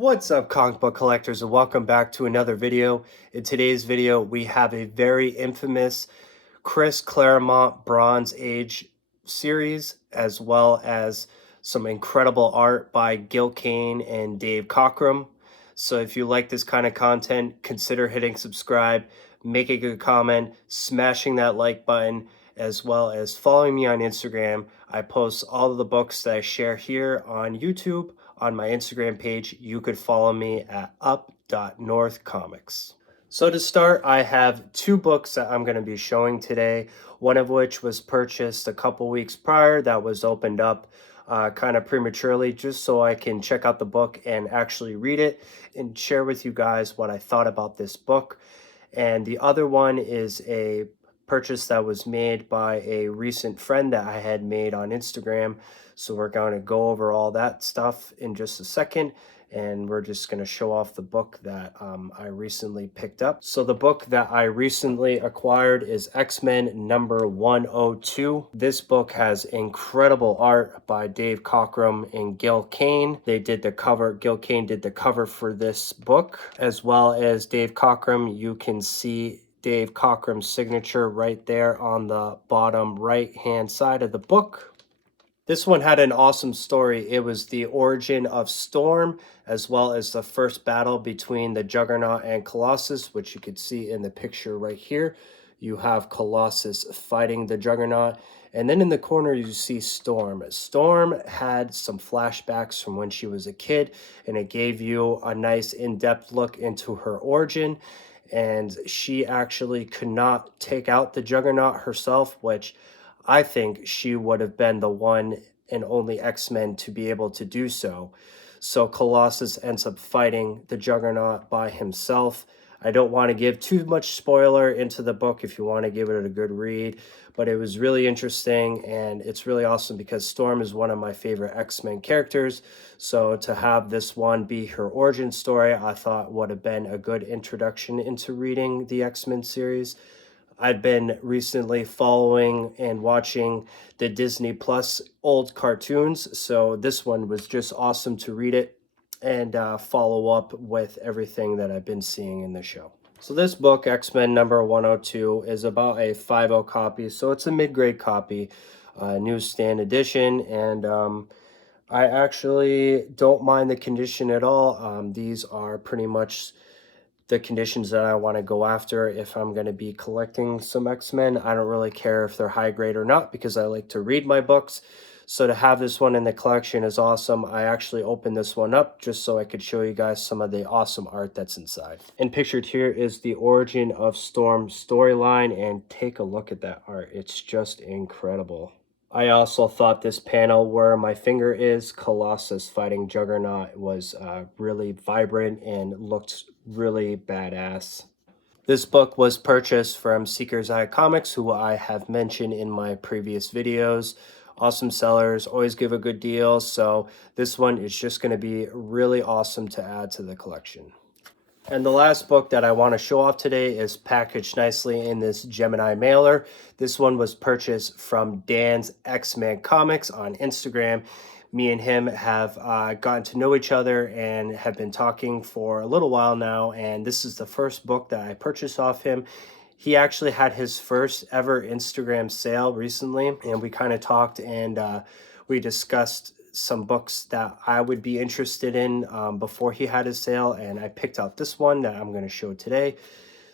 What's up, comic book collectors, and welcome back to another video. In today's video, we have a very infamous Chris Claremont Bronze Age series, as well as some incredible art by Gil Kane and Dave Cockrum. So if you like this kind of content, consider hitting subscribe, making a comment, smashing that like button, as well as following me on Instagram. I post all of the books that I share here on YouTube on my Instagram page. You could follow me at up.northcomics. So to start, I have two books that I'm going to be showing today, one of which was purchased a couple weeks prior that was opened up kind of prematurely just so I can check out the book and actually read it and share with you guys what I thought about this book. And the other one is a purchase that was made by a recent friend that I had made on Instagram. So we're going to go over all that stuff in just a second, and we're just going to show off the book that I recently picked up. So the book that I recently acquired is X-Men number 102. This book has incredible art by Dave Cockrum and Gil Kane. They did the cover. Gil Kane did the cover for this book, as well as Dave Cockrum. You can see Dave Cockrum's signature right there on the bottom right hand side of the book. This one had an awesome story. It was the origin of Storm, as well as the first battle between the Juggernaut and Colossus, which you could see in the picture right here. You have Colossus fighting the Juggernaut, and then in the corner you see Storm. Storm had some flashbacks from when she was a kid, and it gave you a nice in-depth look into her origin. And she actually could not take out the Juggernaut herself, which I think she would have been the one and only X-Men to be able to do so. So Colossus ends up fighting the Juggernaut by himself. I don't want to give too much spoiler into the book if you want to give it a good read, but it was really interesting, and it's really awesome because Storm is one of my favorite X-Men characters. So to have this one be her origin story, I thought would have been a good introduction into reading the X-Men series. I've been recently following and watching the Disney Plus old cartoons, so this one was just awesome to read it and follow up with everything that I've been seeing in the show. So this book, X-Men number 102, is about a 5.0 copy, so it's a mid-grade copy, newsstand edition, and I actually don't mind the condition at all. These are pretty much the conditions that I want to go after if I'm going to be collecting some X-Men. I don't really care if they're high grade or not because I like to read my books. So to have this one in the collection is awesome. I actually opened this one up just so I could show you guys some of the awesome art that's inside. And pictured here is the origin of Storm storyline, and take a look at that art. It's just incredible. I also thought this panel where my finger is, Colossus fighting Juggernaut, was really vibrant and looked really badass. This book was purchased from Seeker's Eye Comics, who I have mentioned in my previous videos. Awesome sellers, always give a good deal, so this one is just going to be really awesome to add to the collection. And the last book that I want to show off today is packaged nicely in this Gemini mailer. This one was purchased from Dansxmencomics on Instagram. Me and him have gotten to know each other and have been talking for a little while now, and this is the first book that I purchased off him. He actually had his first ever Instagram sale recently, and we kind of talked and we discussed some books that I would be interested in before he had his sale, and I picked out this one that I'm going to show today.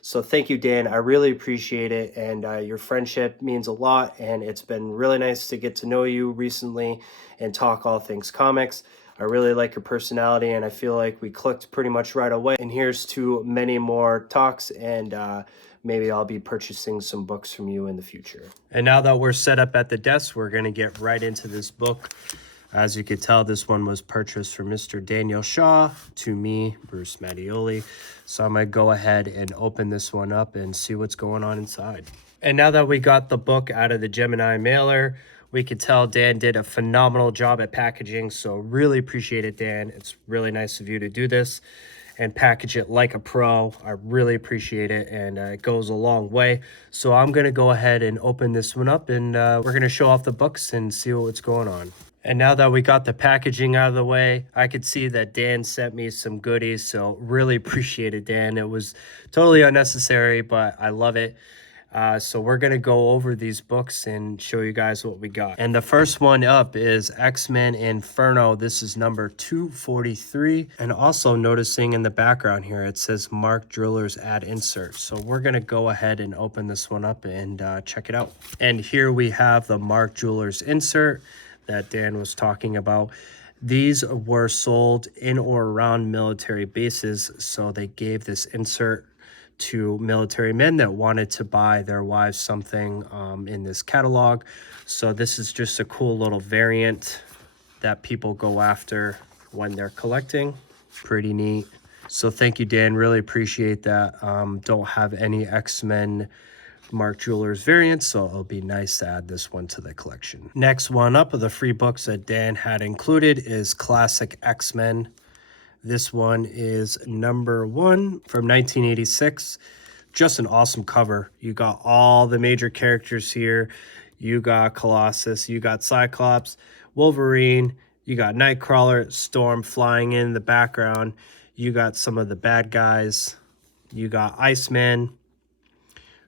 So thank you, Dan. I really appreciate it, and your friendship means a lot, and it's been really nice to get to know you recently and talk all things comics. I really like your personality, and I feel like we clicked pretty much right away. And here's to many more talks, and maybe I'll be purchasing some books from you in the future. And now that we're set up at the desk, we're going to get right into this book. As you can tell, this one was purchased from Mr. Daniel Shaw to me, Bruce Mattioli. So I'm going to go ahead and open this one up and see what's going on inside. And now that we got the book out of the Gemini mailer, we could tell Dan did a phenomenal job at packaging. So really appreciate it, Dan. It's really nice of you to do this and package it like a pro. I really appreciate it, and it goes a long way. So I'm going to go ahead and open this one up, and we're going to show off the books and see what's going on. And now that we got the packaging out of the way, I could see that Dan sent me some goodies, so really appreciate it, Dan. It was totally unnecessary, but I love it. So we're going to go over these books and show you guys what we got. And the first one up is X-Men Inferno. This is number 243. And also noticing in the background here, it says Mark Driller's ad insert. So we're going to go ahead and open this one up and check it out. And here we have the Mark Driller's insert that Dan was talking about. These were sold in or around military bases. So they gave this insert to military men that wanted to buy their wives something in this catalog. So this is just a cool little variant that people go after when they're collecting. Pretty neat. So thank you, Dan. Really appreciate that. Don't have any X-Men Mark Jewelers variants, so it'll be nice to add this one to the collection. Next one up of the free books that Dan had included is Classic X-Men. This one is number 1 from 1986. Just an awesome cover. You got all the major characters here. You got Colossus, you got Cyclops, Wolverine, you got Nightcrawler, Storm flying in the background. You got some of the bad guys. You got Iceman.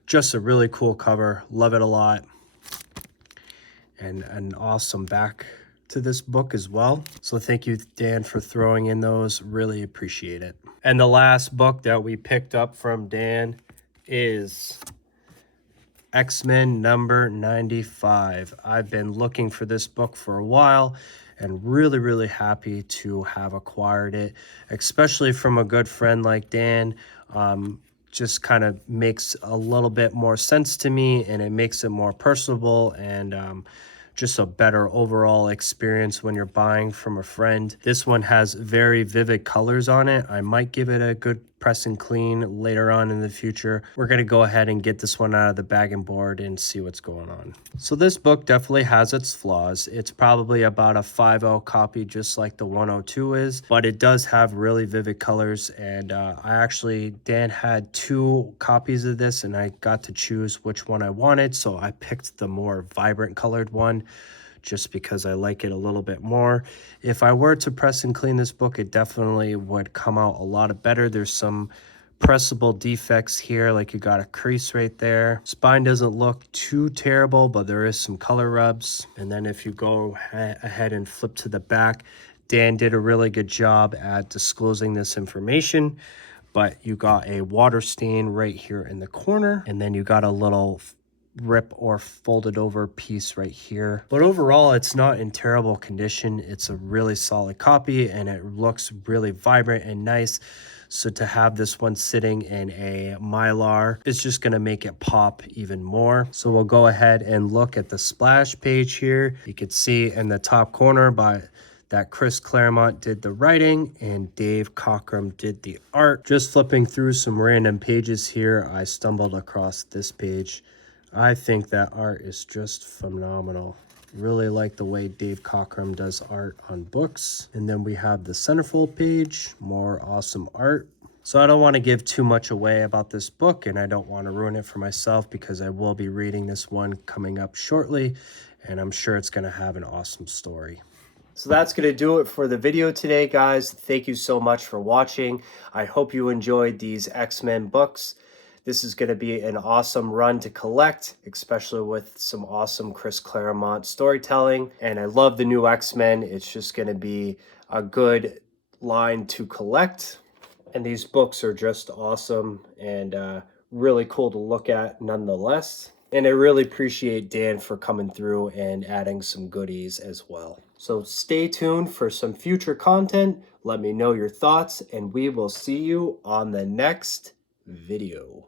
Just a really cool cover. Love it a lot. And an awesome back to this book as well. So thank you, Dan, for throwing in those. Really appreciate it. And the last book that we picked up from Dan is X-Men number 95. I've been looking for this book for a while and really happy to have acquired it, especially from a good friend like Dan. Just kind of makes a little bit more sense to me, and it makes it more personable and just a better overall experience when you're buying from a friend. This one has very vivid colors on it. I might give it a good press and clean later on in the future. We're gonna go ahead and get this one out of the bag and board and see what's going on. So this book definitely has its flaws. It's probably about a 5.0 copy, just like the 102 is, but it does have really vivid colors. And Dan had 2 copies of this and I got to choose which one I wanted. So I picked the more vibrant colored one, just because I like it a little bit more. If I were to press and clean this book, it definitely would come out a lot better. There's some pressable defects here, like you got a crease right there. Spine doesn't look too terrible, but there is some color rubs. And then if you go ahead and flip to the back, Dan did a really good job at disclosing this information, but you got a water stain right here in the corner, and then you got a little rip or folded over piece right here. But overall, it's not in terrible condition. It's a really solid copy and it looks really vibrant and nice. So to have this one sitting in a Mylar is just going to make it pop even more. So we'll go ahead and look at the splash page here. You can see in the top corner that Chris Claremont did the writing and Dave Cockrum did the art. Just flipping through some random pages here, I stumbled across this page. I think that art is just phenomenal. Really like the way Dave Cockrum does art on books. And then we have the centerfold page, more awesome art. So I don't want to give too much away about this book, and I don't want to ruin it for myself because I will be reading this one coming up shortly, and I'm sure it's going to have an awesome story. So that's going to do it for the video today, guys. Thank you so much for watching. I hope you enjoyed these X-Men books. This is going to be an awesome run to collect, especially with some awesome Chris Claremont storytelling. And I love the new X-Men. It's just going to be a good line to collect. And these books are just awesome and really cool to look at nonetheless. And I really appreciate Dan for coming through and adding some goodies as well. So stay tuned for some future content. Let me know your thoughts, and we will see you on the next video.